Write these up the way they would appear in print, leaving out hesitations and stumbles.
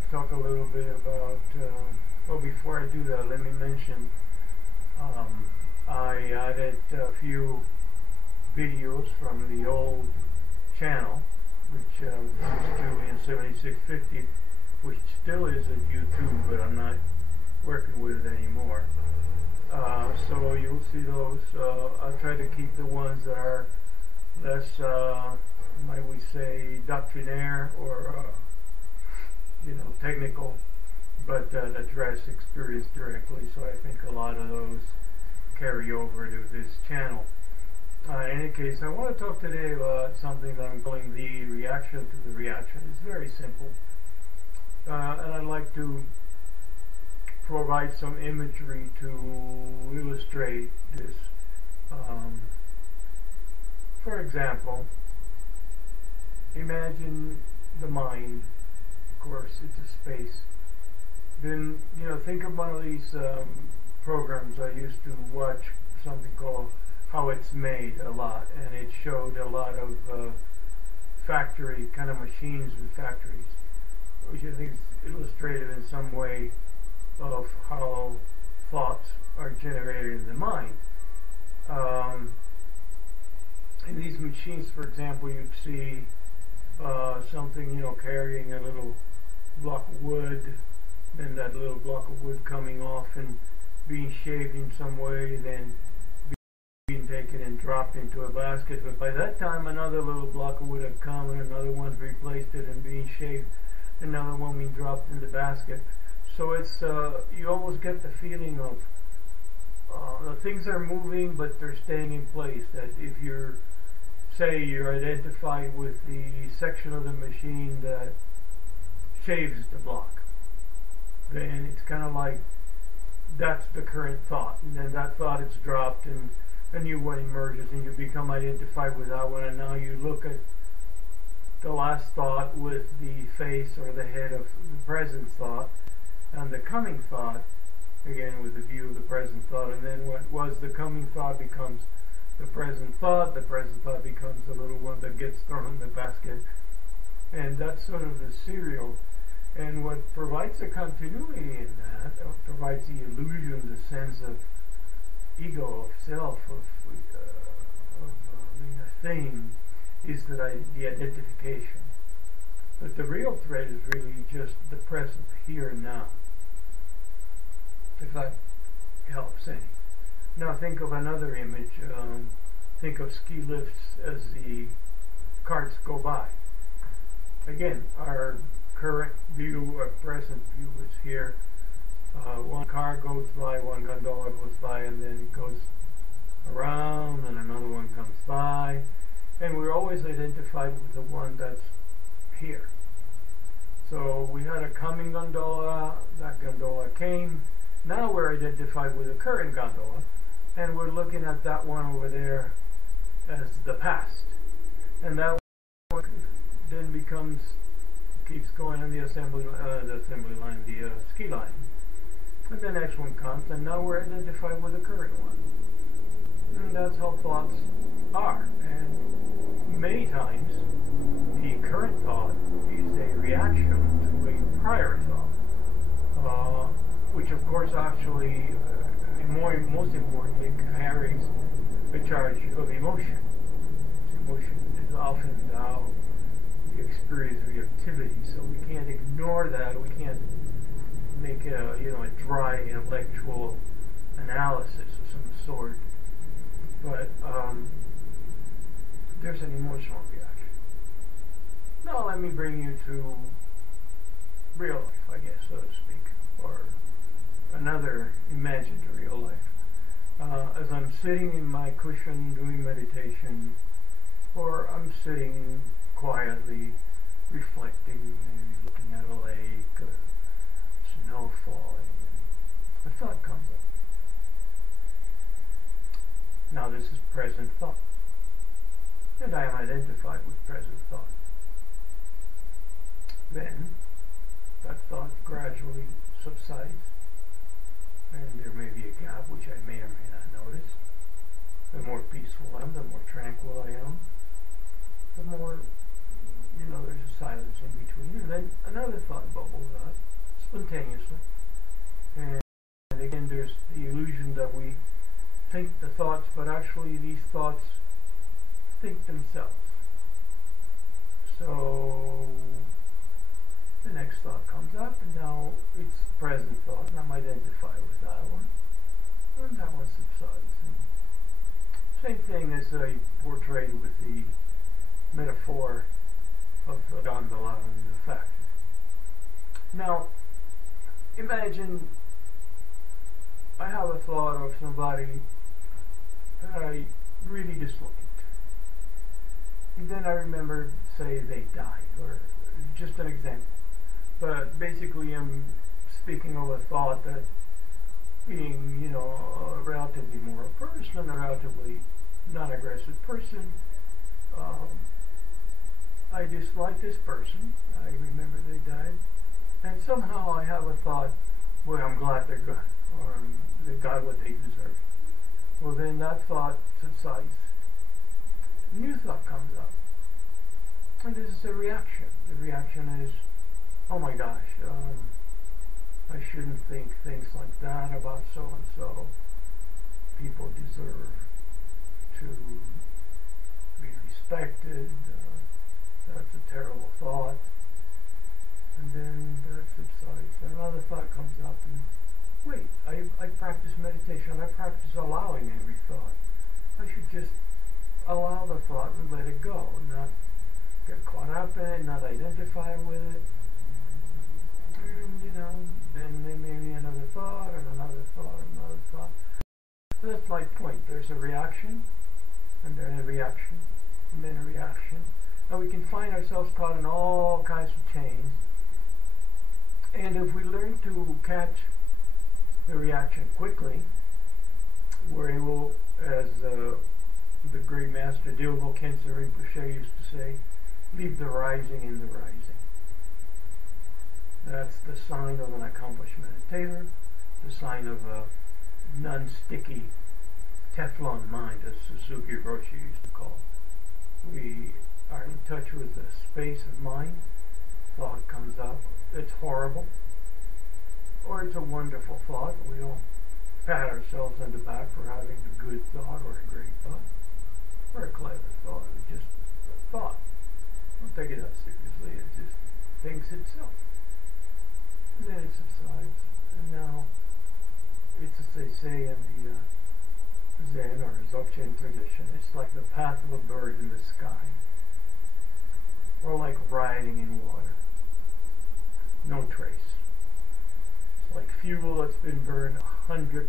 like to talk a little bit about, well, before I do that, let me mention I added a few videos from the old channel, which is Julian7650, which still is at YouTube, but I'm not working with it anymore. So you'll see those. I'll try to keep the ones that are less, might we say, doctrinaire or technical, but that address experience directly. So I think a lot of those carry over to this channel. In any case, I want to talk today about something that I'm calling the reaction to the reaction. It's very simple, and I'd like to provide some imagery to illustrate this. For example, imagine the mind. Of course, it's a space. Then, think of one of these programs. I used to watch something called How It's Made a lot, and it showed a lot of factory kind of machines in factories, which I think is illustrative in some way of how thoughts are generated in the mind. In these machines, for example, you'd see something, carrying a little block of wood, then that little block of wood coming off and being shaved in some way, then being taken and dropped into a basket. But by that time, another little block of wood had come, and another one replaced it and being shaved, another one being dropped in the basket. So it's you almost get the feeling of things are moving, but they're staying in place. That if you're identified with the section of the machine that shaves the block, then it's kind of like that's the current thought, and then that thought is dropped and a new one emerges, and you become identified with that one, and now you look at the last thought with the face or the head of the present thought, and the coming thought again with the view of the present thought, and then what was the coming thought becomes the present thought becomes the little one that gets thrown in the basket, and that's sort of the serial. And what provides the continuity in that, provides the illusion, the sense of ego, of self, of being a thing, is the identification. But the real thread is really just the present, here and now, if that helps any. Now think of another image. Think of ski lifts as the carts go by. Again, our current view, our present view is here. One car goes by, one gondola goes by, and then it goes around, and another one comes by, and we're always identified with the one that's here. So we had a coming gondola, that gondola came. Now we're identified with the current gondola, and we're looking at that one over there as the past. And that one then keeps going on the assembly line, the ski line. And the next one comes, and now we're identified with the current one. And that's how thoughts are. And many times, the current thought is a reaction to a prior thought, which of course actually, most importantly, carries a charge of emotion. Emotion is often how we experience reactivity, so we can't ignore that. We can't make a dry intellectual analysis of some sort, but there's an emotional reaction. Now let me bring you to real life, I guess, so to speak, or another imagined real life. As I'm sitting in my cushion doing meditation, or I'm sitting quietly reflecting, maybe looking at a lake, or snow falling, a thought comes up. Now this is present thought, and I am identified with present thought. Then that thought gradually subsides, and there may be a gap which I may or may not notice. The more peaceful I am, the more tranquil I am, the more, there's a silence in between, and then another thought bubbles up, spontaneously. And again, there's the illusion that we think the thoughts, but actually these thoughts think themselves. So the next thought comes up, and now it's present thought, and I'm identified with that one, and that one subsides. And same thing as I portrayed with the metaphor of the gondola and the factory. Now, imagine I have a thought of somebody that I really disliked. And then I remember, say, they died, or just an example. But basically I'm speaking of a thought that being, a relatively moral person, a relatively non-aggressive person, I dislike this person, I remember they died, and somehow I have a thought, well, I'm glad they're gone, or they got what they deserve. Well, then that thought subsides. A new thought comes up, and this is a reaction. The reaction is, oh my gosh, I shouldn't think things like that about so-and-so. People deserve to be respected. That's a terrible thought. And then that subsides. And another thought comes up, and wait, I practice meditation. I practice allowing every thought. I should just allow the thought and let it go, not get caught up in it, not identify with it. And, then there may be another thought, and another thought, and another thought. So that's my point. There's a reaction, and then a reaction, and then a reaction. And we can find ourselves caught in all kinds of chains. And if we learn to catch the reaction quickly, we're able, as the great master Dilgo Khyentse Rinpoche used to say, leave the rising in the rising. That's the sign of an accomplished meditator, the sign of a non-sticky Teflon mind, as Suzuki Roshi used to call it. We are in touch with the space of mind. Thought comes up. It's horrible. Or it's a wonderful thought. We don't pat ourselves on the back for having a good thought or a great thought or a clever thought. It's just a thought. Don't take it that seriously. It just thinks itself. And then it subsides. And now, it's as they say in the Zen or Dzogchen tradition, it's like the path of a bird in the sky. Or like riding in water. No trace. It's like fuel that's been burned 100.000%.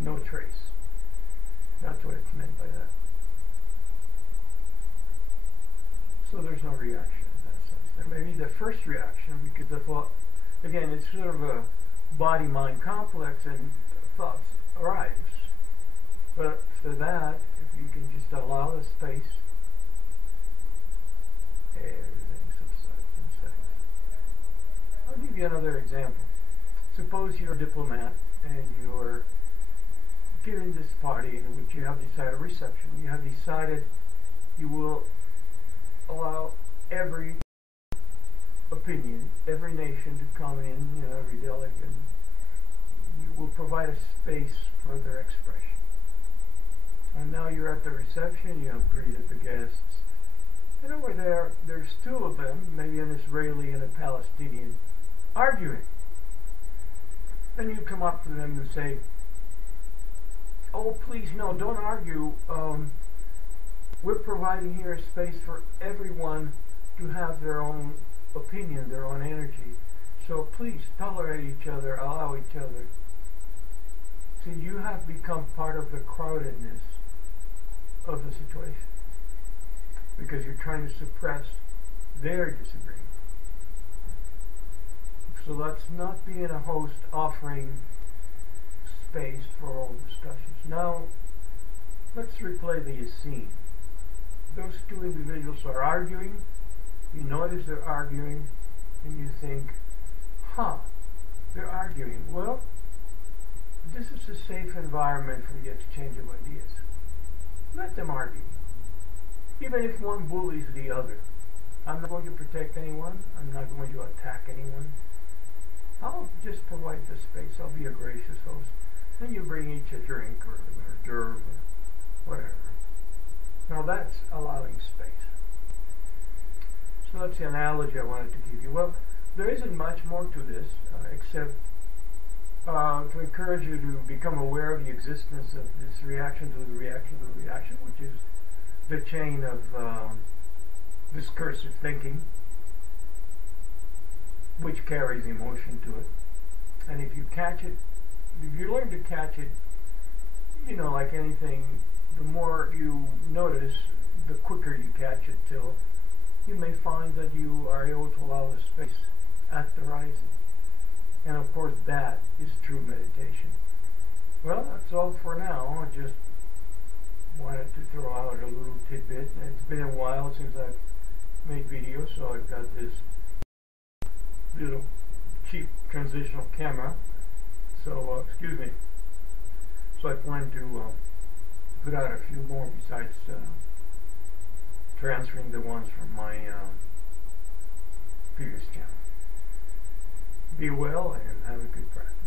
No trace. That's what it's meant by that. So there's no reaction in that sense. There may be the first reaction because the thought, again, it's sort of a body-mind complex and thoughts arise. But for that, if you can just allow the space, everything subsides and settles. I'll give you another example. Suppose you're a diplomat and you're giving this party in which you have decided a reception. You have decided you will allow every opinion, every nation to come in, every delegate, and you will provide a space for their expression. And now you're at the reception, you have greeted the guests, and over there's two of them, maybe an Israeli and a Palestinian, arguing. Then you come up to them and say, oh, please, no, don't argue. We're providing here a space for everyone to have their own opinion, their own energy. So please tolerate each other, allow each other. See, you have become part of the crowdedness of the situation because you're trying to suppress their disagreement. So let's not be in a host offering space for all discussions. Now, let's replay the scene. Those two individuals are arguing. You notice they're arguing, and you think, they're arguing. Well, this is a safe environment for the exchange of ideas. Let them argue. Even if one bullies the other, I'm not going to protect anyone. I'm not going to attack anyone. I'll just provide the space. I'll be a gracious host. Then you bring each a drink or hors d'oeuvre or whatever. Now that's allowing space. So that's the analogy I wanted to give you. Well, there isn't much more to this except to encourage you to become aware of the existence of this reaction to the reaction to the reaction, which is the chain of discursive thinking, which carries emotion to it. And if you catch it, if you learn to catch it, you know, like anything, the more you notice, the quicker you catch it, till you may find that you are able to allow the space at the rising. And of course that is true meditation. Well, that's all for now. I just wanted to throw out a little tidbit. It's been a while since I've made videos, so I've got this little cheap transitional camera. So, excuse me. So I plan to put out a few more besides transferring the ones from my previous channel. Be well and have a good practice.